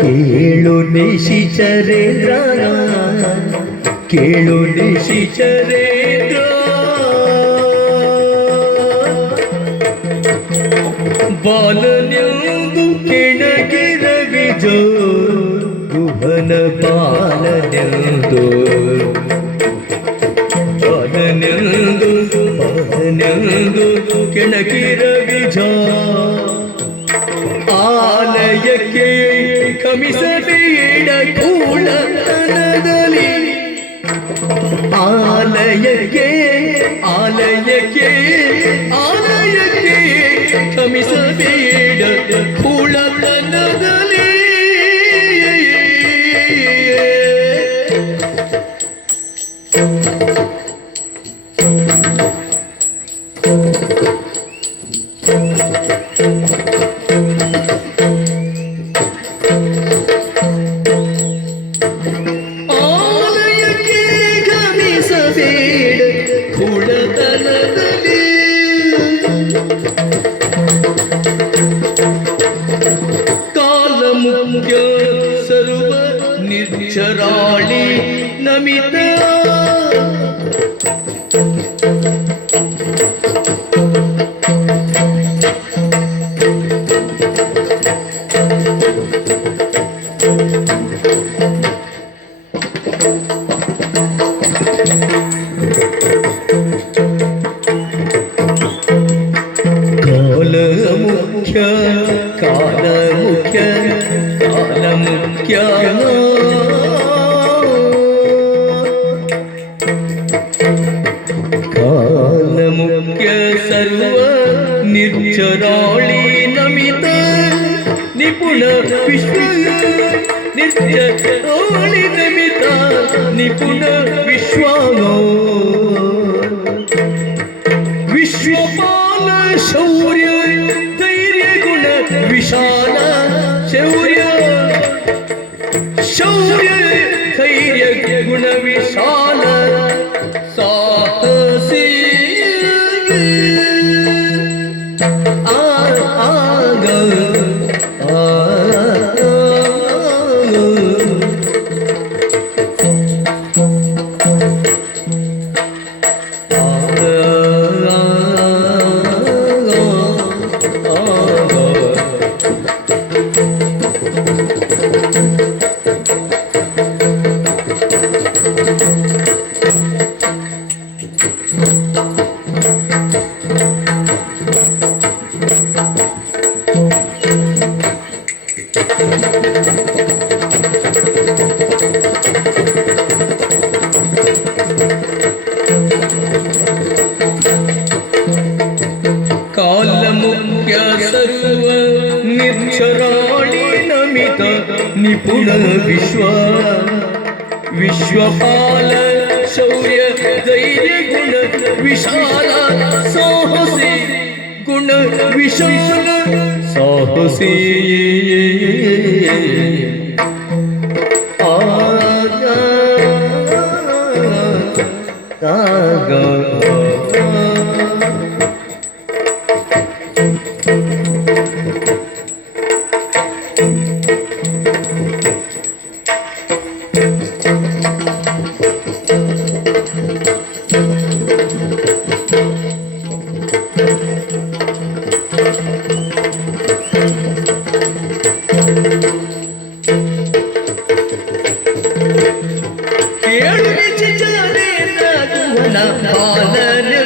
ಕೇಳು ನಿಶಿಚರೇಂದ್ರ ಕೇಳು ನಿಶಿಚರೇಂದ್ರ ಬಾಲನೆಂದು ಕೆಣಗಿರವಿಜೋ ಗುಹನ ಬಾಲನೆಂದು ಬಾಲನೆಂದು ಬಾಲನೆಂದು ಕೆಣಗಿರವಿಜ ಆಲಯಕ್ಕೆ ಕಮಿಸಬೇಡ ಕೂಳತನದಲ್ಲಿ ಆಲಯಕ್ಕೆ ಆಲಯಕ್ಕೆ ಆಲಯಕ್ಕೆ ಕಮಿಸಬೇಡ ಕೂಳತನದಲ್ಲಿ ಮುಖ್ಯ ಸರ್ವ ನಿರ್ಜರಾಳಿ ನಮಿತ ಕಾಲ ಮುಖ್ಯ ಕಾಲ ಮುಖ್ಯ ಕಾಲ ಮುಖ್ಯ ಕಾಲ ಮುಖ್ಯ ಸರ್ವ ನಿರ್ಜರಾಳಿ ನಮಿತ ನಿಪುಣ ವಿಶ್ವ ನಿರ್ಜರಾಳಿ ನಮಿತ ನಿಪುಣ ವಿಶ್ವಾನೋ ವಿಶ್ವಪಾಲ ಶೌರ್ಯ ಧೈರ್ಯ ಗುಣ ವಿಶಾಲ ಶೌರ್ಯ সৌর্য निपुण विश्व। विश्वपाल शौर्य धैर्य गुण विशाल साहसी गुण विशाल। साहसी न